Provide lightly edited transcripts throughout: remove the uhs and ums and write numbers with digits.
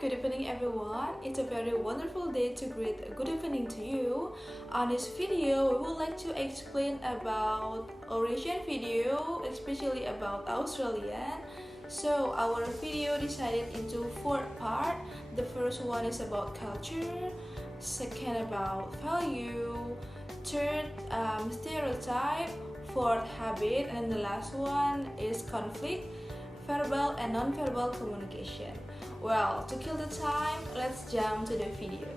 good evening everyone. It's a very wonderful day to greet a good evening to you. On this video, we would like to explain about Eurasian video, especially about Australian. So our video decided into 4 parts. The first one is about culture, second about value, third stereotype, fourth habit, and the last one is conflict, verbal and non-verbal communication. Well, to kill the time, let's jump to the video.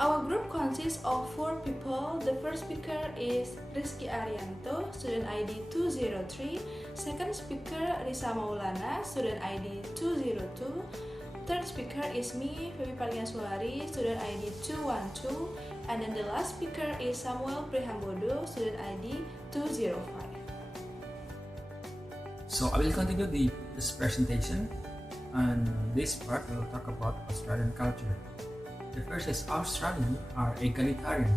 Our group consists of 4 people. The first speaker is Rizky Arianto, student ID 203. Second speaker Risa Maulana, student ID 202. Third speaker is me, Febi Palingasulari, student ID 212. And then the last speaker is Samuel Prihambodo, student ID 205. So I will continue this presentation, and this part will talk about Australian culture. The first is Australians are egalitarian.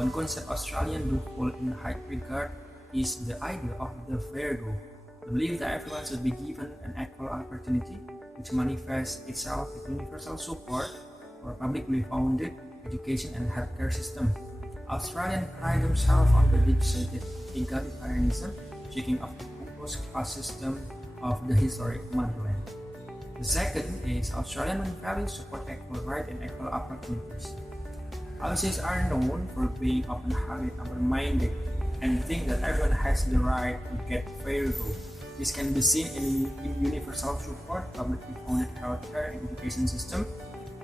One concept Australians do hold in high regard is the idea of the fair go, the belief that everyone should be given an equal opportunity, which manifests itself with universal support for publicly founded education and healthcare system. Australians pride themselves on the deep-seated egalitarianism, shaking off the class system of the historic motherland. The second is Australian values support equal rights and equal opportunities. Aussies are known for being open-hearted, open-minded, and think that everyone has the right to get fair go. This can be seen in universal support, publicly funded healthcare and education system.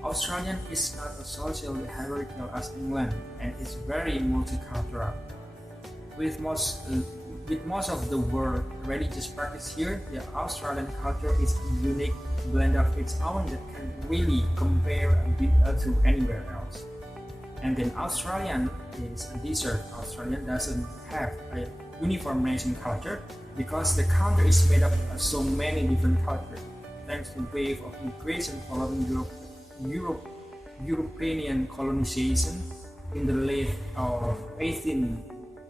Australian is not as socially hierarchical as England and is very multicultural. With most of the world religious practice here, the Australian culture is a unique blend of its own that can really compare a bit to anywhere else. And then Australian is a desert. Australian doesn't have a uniform nation culture because the country is made up of so many different cultures. Thanks to wave of migration following European colonization in the late of 18th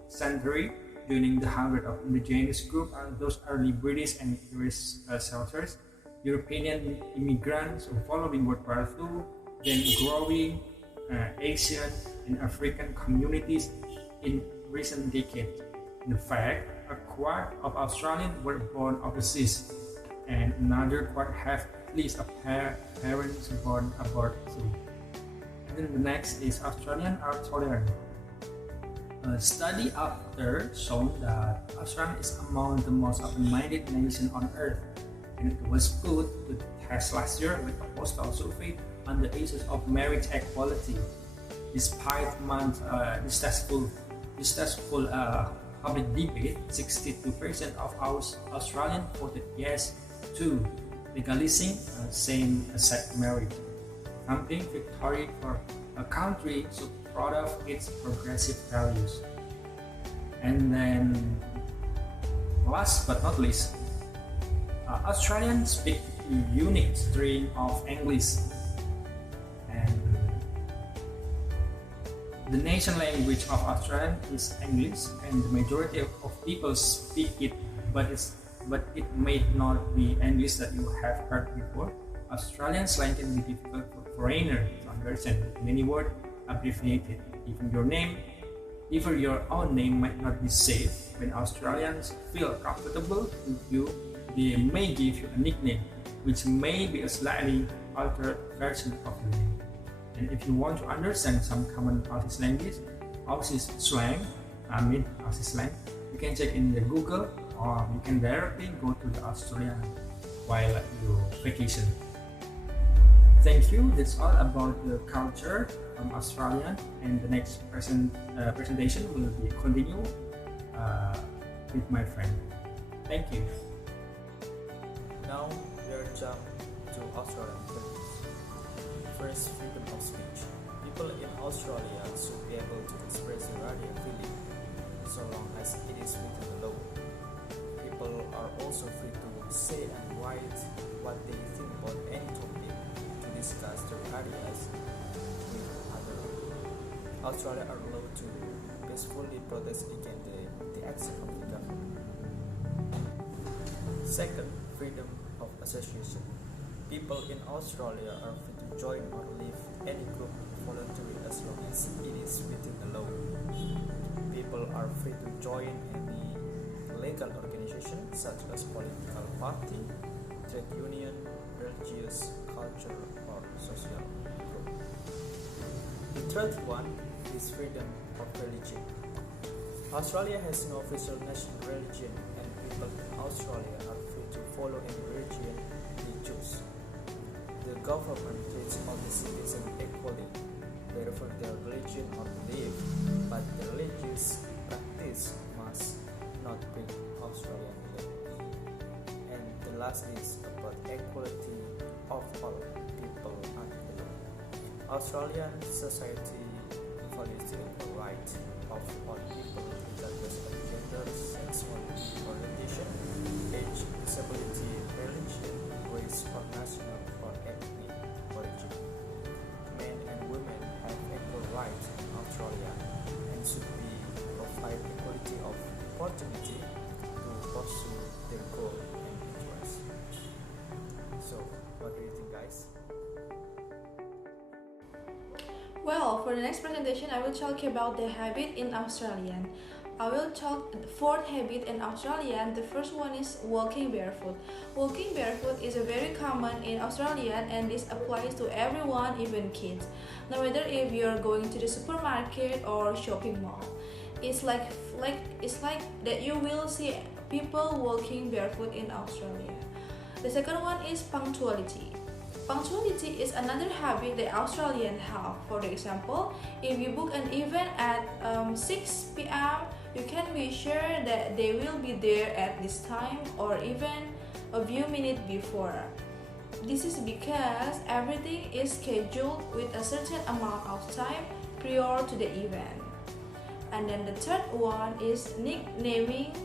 century, joining the hundred of indigenous group and those early British and Irish settlers, European immigrants following World War II, then growing Asian and African communities in recent decades. In fact, a quarter of Australians were born overseas, and another quarter have at least a parents born abroad too. And then the next is Australians are tolerant. A study after shown that Australia is among the most open-minded nations on earth, and it was put to the test last year with a postal survey on the issues of marriage equality. Despite months distasteful public debate, 62% of Australians voted yes to legalizing same-sex marriage, something victory for a country so proud of its progressive values. And then, last but not least, Australians speak a unique strain of English, and the national language of Australia is English, and the majority of people speak it, but it may not be English that you have heard before. Australian slang can be difficult for foreigners to understand. Many words abbreviated. Even your own name might not be safe. When Australians feel comfortable with you, they may give you a nickname, which may be a slightly altered version of your name. And if you want to understand some common Aussie language, Aussie slang, you can check in the Google, or you can directly go to the Australian while you vacation. Thank you. That's all about the culture from Australian, and the next presentation will be continue with my friend. Thank you. Now we are jump to Australian values. First, freedom of speech. People in Australia should be able to express their feeling so long as it is within the law. People are also free to say and write what they think about any topic, to discuss their ideas with others. Australia are allowed to peacefully protest against the action of the government. Second, freedom of association. People in Australia are free to join or leave any group voluntarily as long as it is within the law. People are free to join any legal organization such as political party, trade union, religious, culture, or social group. The third one is freedom of religion. Australia has no official national religion, and people in Australia are free to follow any religion they choose. The government treats all the citizens equally, wherever their religion or belief, but the religious practice must not break Australian law. And the last is about equality of all people under the law. Australian society values the equal right of all people regardless of gender, sexuality, orientation, age, disability, religion, race, or national or ethnic origin. Men and women have equal rights in Australia and should be provided equality of opportunity to pursue their goal and interests. So, what do you think, guys? Well, for the next presentation, I will talk about the habit in Australian. I will talk the fourth habit in Australian. The first one is walking barefoot. Walking barefoot is a very common in Australian, and this applies to everyone, even kids. No matter if you're going to the supermarket or shopping mall, it's like that you will see people walking barefoot in Australia. The second one is punctuality. Punctuality is another habit that Australians have. For example, if you book an event at 6 p.m., you can be sure that they will be there at this time or even a few minutes before. This is because everything is scheduled with a certain amount of time prior to the event. And then the third one is nicknaming.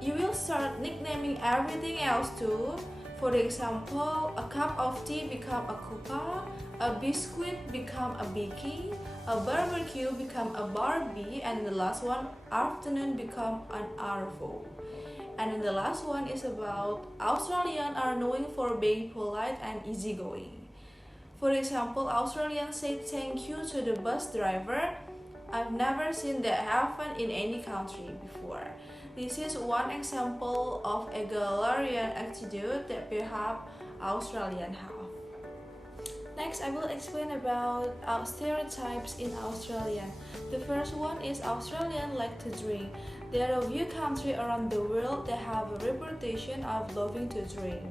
You will start nicknaming everything else too. For example, a cup of tea become a cuppa, a biscuit become a bicky, a barbecue become a Barbie, and the last one, afternoon become an arvo. And then the last one is about Australians are known for being polite and easygoing. For example, Australians say thank you to the bus driver. I've never seen that happen in any country before. This is one example of egalitarian attitude that perhaps Australians have. Next, I will explain about stereotypes in Australian. The first one is Australians like to drink. There are a few countries around the world that have a reputation of loving to drink.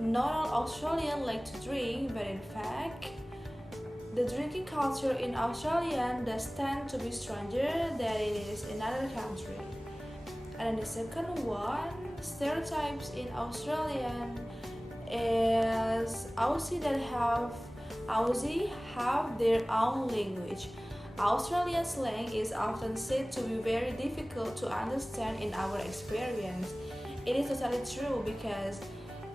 Not all Australians like to drink, but in fact, the drinking culture in Australia does tend to be stronger than it is in other countries. And then the second one, stereotypes in Australian is Aussie have their own language. Australian slang is often said to be very difficult to understand in our experience. It is totally true because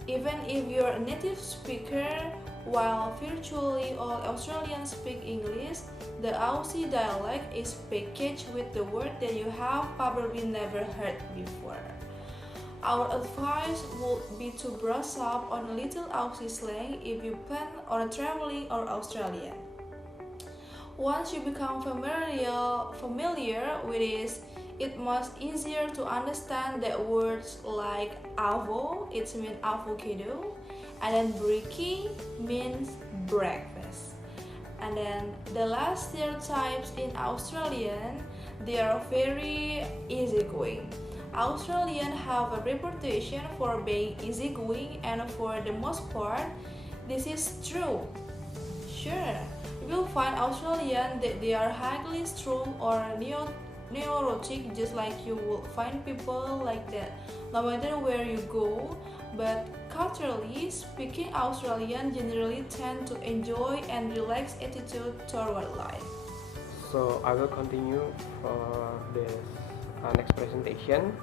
even if you're a native speaker, while virtually all Australians speak English, the Aussie dialect is packaged with the word that you have probably never heard before. Our advice would be to brush up on a little Aussie slang if you plan on traveling or Australia. Once you become familiar with it, it's much easier to understand that words like avo, it means avocado, and then brekkie means breakfast. And then the last stereotypes in Australian, they are very easygoing. Australians have a reputation for being easygoing, and for the most part, this is true. Sure, you will find Australians that they are highly strung or neurotic, just like you will find people like that no matter where you go. But culturally speaking, Australians generally tend to enjoy and relaxed attitude toward life. So I will continue for this next presentation.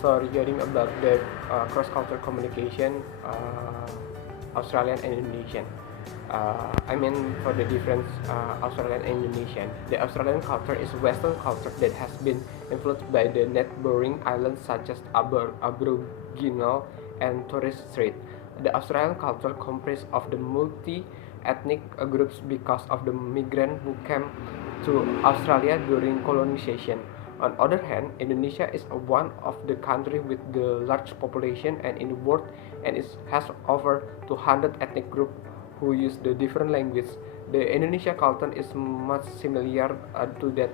So regarding about the cross-cultural communication, Australian and Indonesian. For the difference Australian and Indonesian. The Australian culture is Western culture that has been influenced by the neighboring islands such as Aboriginal and Torres Strait. The Australian culture comprised of the multi-ethnic groups because of the migrants who came to Australia during colonization. On the other hand, Indonesia is one of the countries with the largest population and in the world, and it has over 200 ethnic groups who use the different languages. The Indonesia culture is much similar to that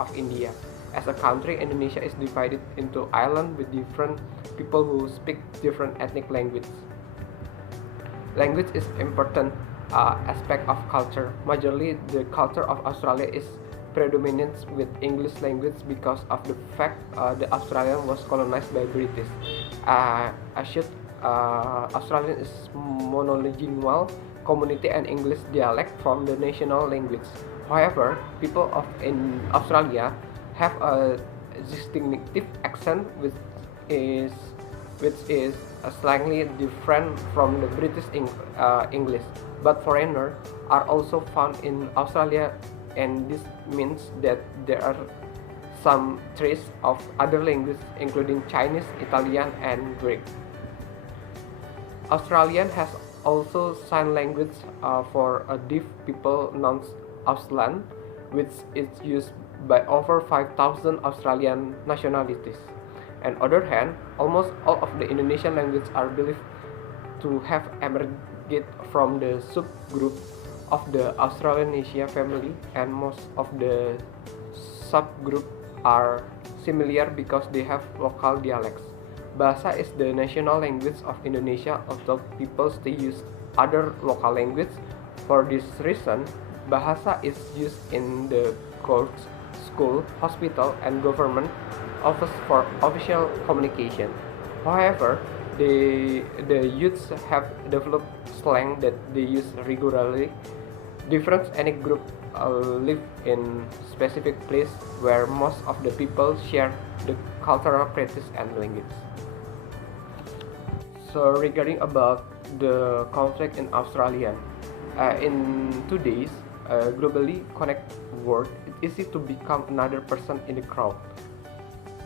of India. As a country, Indonesia is divided into islands with different people who speak different ethnic languages. Language is important aspect of culture. Majorly, the culture of Australia is predominant with English language because of the fact the Australian was colonized by British. Australian is monolingual community and English dialect from the national language. However, people in Australia have a distinctive accent is which is slightly different from the British English. But foreigners are also found in Australia, and this means that there are some traces of other languages including Chinese, Italian, and Greek. Australian has also sign language for a deaf people known Auslan, which is used by over 5,000 Australian nationalities. On the other hand, almost all of the Indonesian languages are believed to have emerged from the subgroup of the Australanesia family, and most of the subgroup are similar because they have local dialects. Bahasa is the national language of Indonesia, although people still use other local languages. For this reason, Bahasa is used in the courts, school, hospital, and government office for official communication. However, the youths have developed slang that they use regularly. Different ethnic groups live in specific place where most of the people share the cultural practice and language. So regarding about the conflict in Australia, in today's globally connected world, it's easy to become another person in the crowd.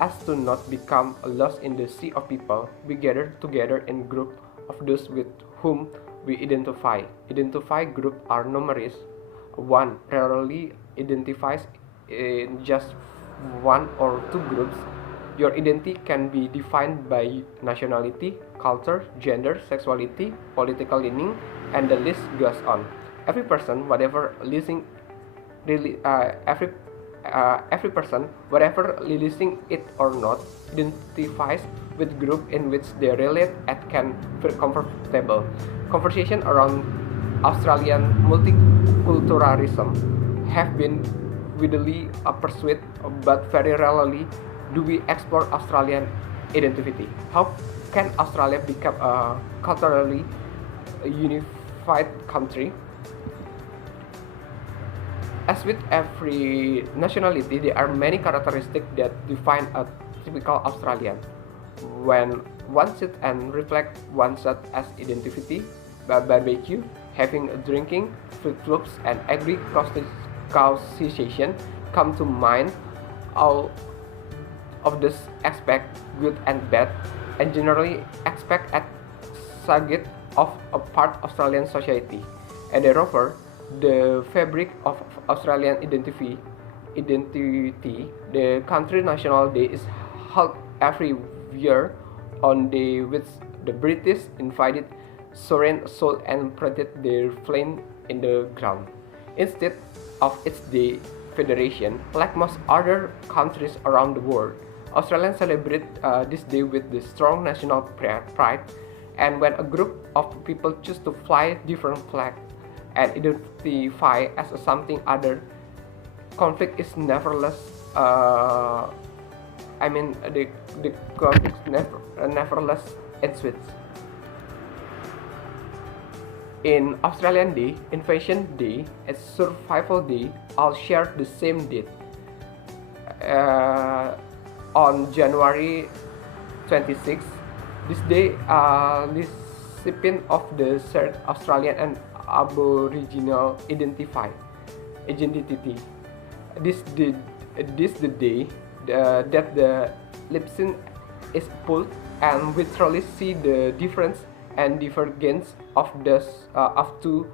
As to not become lost in the sea of people, we gather together in group of those with whom we identify. Identified groups are numerous. One rarely identifies in just one or two groups. Your identity can be defined by nationality, culture, gender, sexuality, political leaning, and the list goes on. Every person, whatever leasing, every person, whatever releasing it or not, identifies with group in which they relate and can feel comfortable. Conversation around Australian multiculturalism have been widely pursued, but very rarely do we explore Australian identity. How can Australia become a culturally unified country? As with every nationality, there are many characteristics that define a typical Australian. When one sits and reflects oneself as identity, barbecue, having a drinking, flip-flops, and agricultural come to mind. All of these aspects, good and bad, and generally expect at target of a part of Australian society. And therefore, the fabric of Australian identity, the country national day is held every year on the which the British invited sovereign soul and planted their flag in the ground. Instead of its day federation, like most other countries around the world, Australians celebrate this day with the strong national pride, and when a group of people choose to fly different flags and identify as something other, conflict is nevertheless. The conflict nevertheless ensues. In Australian Day, Invasion Day, and Survival Day all share the same date. On January 26, this day recipient of the shared Australian and Aboriginal identity. This the day that the lipsin is pulled, and we truly see the difference and divergence of two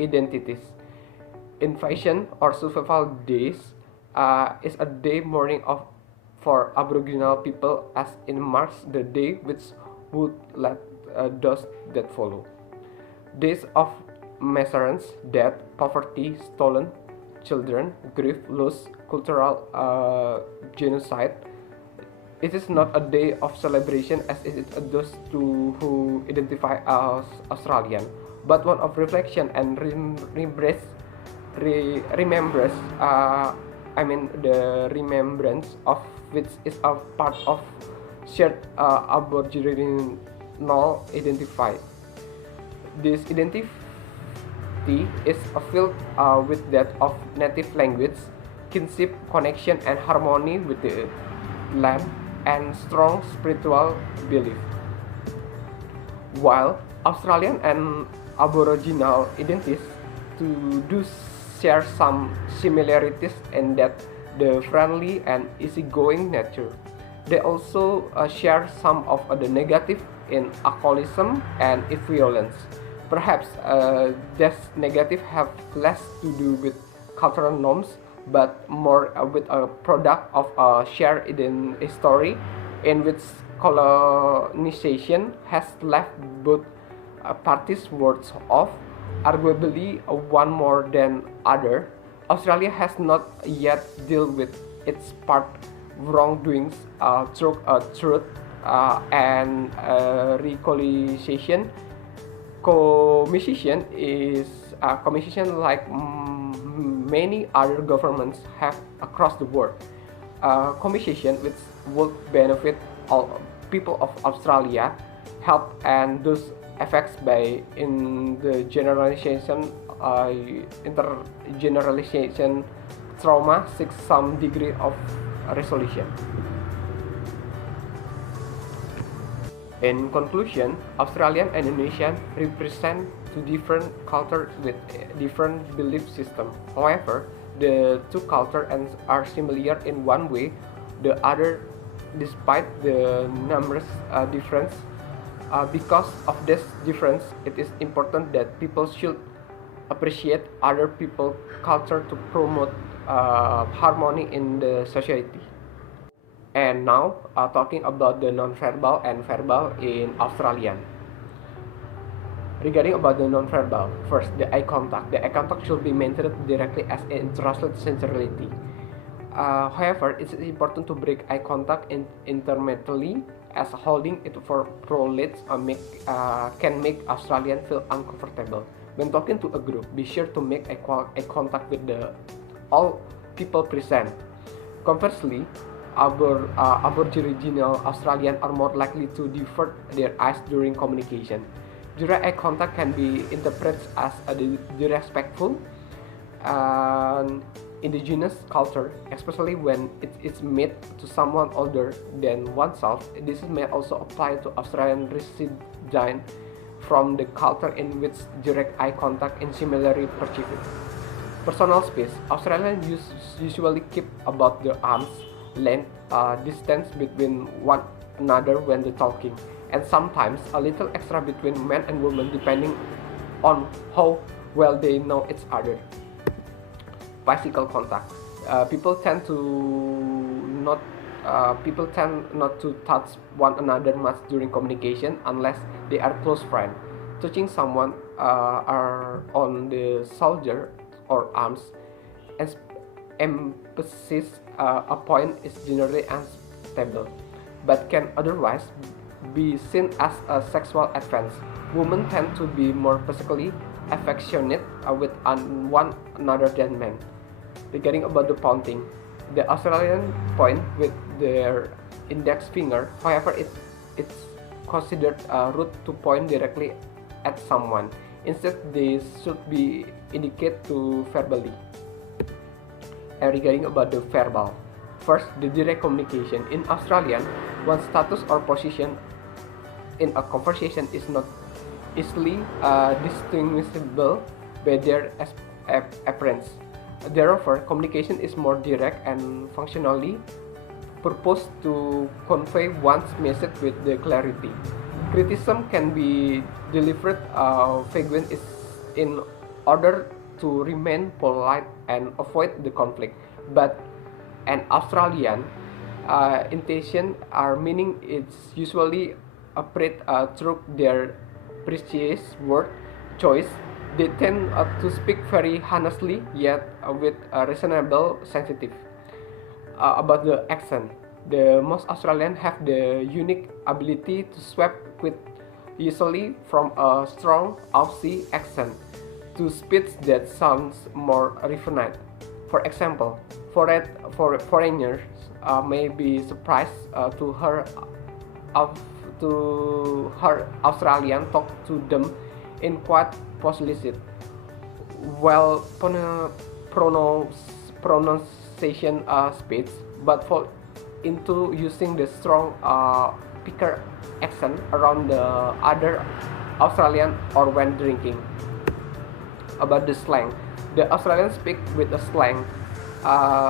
identities. Invasion or survival days is a day mourning for Aboriginal people, as in March the day which would let those that follow. Days of misery, death, poverty, stolen children, grief, loss, cultural genocide. It is not a day of celebration as it is those who identify as Australian, but one of reflection and the remembrance of which is a part of shared Aboriginal identity. This identity is filled with that of native language, kinship, connection, and harmony with the land, and strong spiritual belief. While Australian and Aboriginal identities do share some similarities in that the friendly and easygoing nature, they also share some of the negative in alcoholism and violence. Perhaps this negative have less to do with cultural norms, but more with a product of a shared history in which colonization has left both parties worse off, arguably one more than other. Australia has not yet dealt with its part wrongdoings through truth and reconciliation. Commission like many other governments have across the world. Commission which would benefit all people of Australia, help and those effects by in the intergeneralization trauma seeks some degree of resolution. In conclusion, Australian and Indonesian represent two different cultures with different belief systems. However, the two cultures are similar in one way, the other, despite the numerous differences. Because of this difference, it is important that people should appreciate other people's culture to promote harmony in the society. And now, talking about the non-verbal and verbal in Australian. Regarding about the non-verbal, first, the eye contact. The eye contact should be maintained directly as an translate sincerity. However, it is important to break eye contact intermittently, as holding it for prolonged can make Australians feel uncomfortable. When talking to a group, be sure to make eye contact with all people present. Conversely, Aboriginal Australians are more likely to divert their eyes during communication. Direct eye contact can be interpreted as disrespectful and indigenous culture, especially when it is made to someone older than oneself. This may also apply to Australian residents from the culture in which direct eye contact is similarly perceived. Personal space. Australians usually keep about their arms length distance between one another when they're talking, and sometimes a little extra between men and women depending on how well they know each other. Physical contact. People tend not to touch one another much during communication unless they are close friends. Touching someone on the shoulder or arms emphasizes a point is generally unstable, but can otherwise be seen as a sexual advance. Women tend to be more physically affectionate with one another than men. Regarding about the pointing, the Australian point with their index finger. However, it's considered rude to point directly at someone. Instead, they should be indicated to verbally. And regarding about the verbal, first, the direct communication. In Australian, one's status or position in a conversation is not easily distinguishable by their appearance. Therefore, communication is more direct and functionally purposed to convey one's message with the clarity. Criticism can be delivered frequent is in order to remain polite and avoid the conflict, but an Australian intention or meaning is usually apparent through their precise word choice. They tend to speak very honestly, yet with a reasonable sensitive about the accent. The most Australians have the unique ability to swap quite easily from a strong Aussie accent to speech that sounds more refined. For example, foreigners may be surprised to her Australian talk to them in quite positive, well pronunciation speech, but fall into using the strong picker accent around the other Australian or when drinking. About the slang, the Australians speak with a slang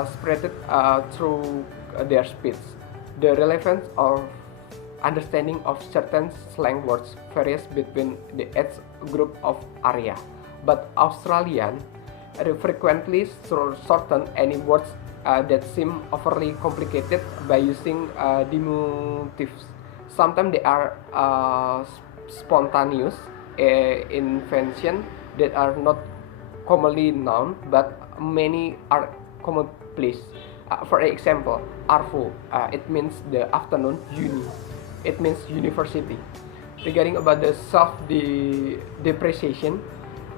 spread through their speech. The relevance of understanding of certain slang words varies between the age group of area, but Australian frequently shorten any words that seem overly complicated by using diminutives. Sometimes they are spontaneous inventions that are not commonly known, but many are commonplace. For example, ARFU, it means the afternoon uni. It means university. Regarding about the self-depreciation,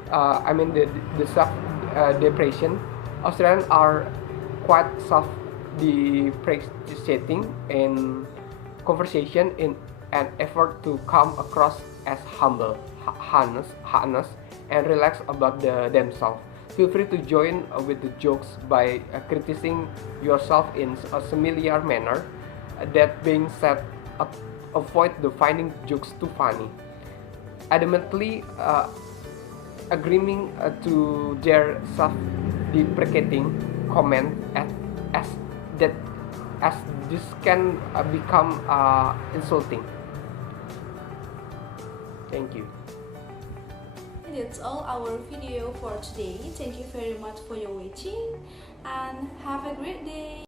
the self-depreciation, Australians are quite self-depreciating in conversation in an effort to come across as humble, honest, and relaxed about themselves. Feel free to join with the jokes by criticizing yourself in a familiar manner. That being said, avoid the finding jokes too funny. Adamantly agreeing to their self-deprecating comment as this can become insulting. Thank you. That's all our video for today. Thank you very much for your watching and have a great day.